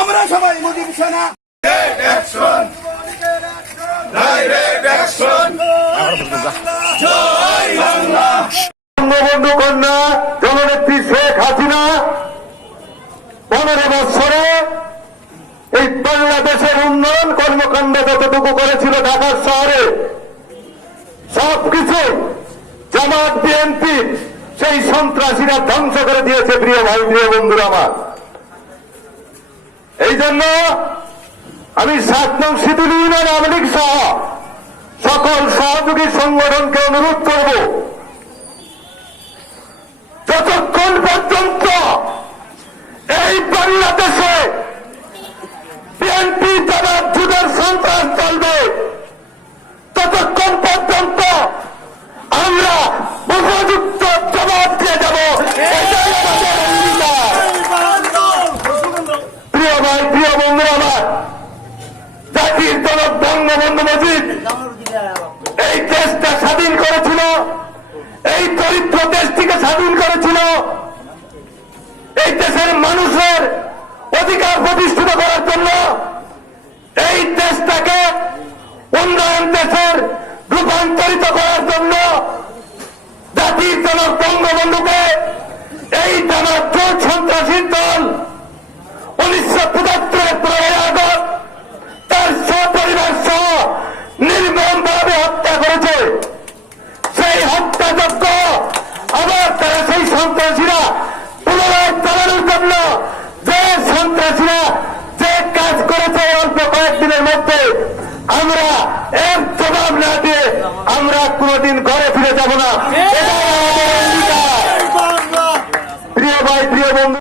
আমরা সবাই মুজিব সেনা বঙ্গবন্ধু কন্যা জননেত্রী শেখ হাসিনা 15 বছরে এই বাংলাদেশের উন্নয়ন কর্মকাণ্ড যতটুকু করেছিল ঢাকার শহরে সবকিছু জামাত বিএনপি সেই সন্ত্রাসীরা ধ্বংস করে দিয়েছে। প্রিয় ভাই, প্রিয় বন্ধুরা আমার, এই জন্য আমি 7 নং শিতুল ইউনিয়ন আওয়ামী লীগ সহ সকল সহযোগী সংগঠনকে অনুরোধ করব, যতক্ষণ পর্যন্ত এই বাংলাদেশে বিএনপি জামাত জুটের সন্ত্রাস চলবে ততক্ষণ পর্যন্ত আমরা উপযুক্ত জবাব দিয়ে যাব। এটাই আমাদের অঙ্গীকার। প্রিয় ভাই, প্রিয় বন্ধু আমার, জাতির জনক বঙ্গবন্ধু মুজিব এই দেশটা স্বাধীন করেছিল, এই দরিদ্র দেশটিকে স্বাধীন করেছিল, এই দেশের মানুষের অধিকার প্রতিষ্ঠিত করার জন্য, এই দেশটাকে উন্নয়ন দেশের রূপান্তরিত করার জন্য জাতির জনক বঙ্গবন্ধুকে এই জামাত জোট সন্ত্রাসী দল 1975 15 আগস্ট তার সপরিবার সহ নির্মমভাবে হত্যা করেছে। সেই হত্যাযজ্ঞ আবার তারা সেই সন্ত্রাসীরা পুনরায় চালানোর জন্য যে সন্ত্রাসীরা যে কাজ করেছে অল্প কয়েকদিনের মধ্যে, আমরা এর জবাব না দিয়ে আমরা কোনদিন ঘরে ফিরে যাব না।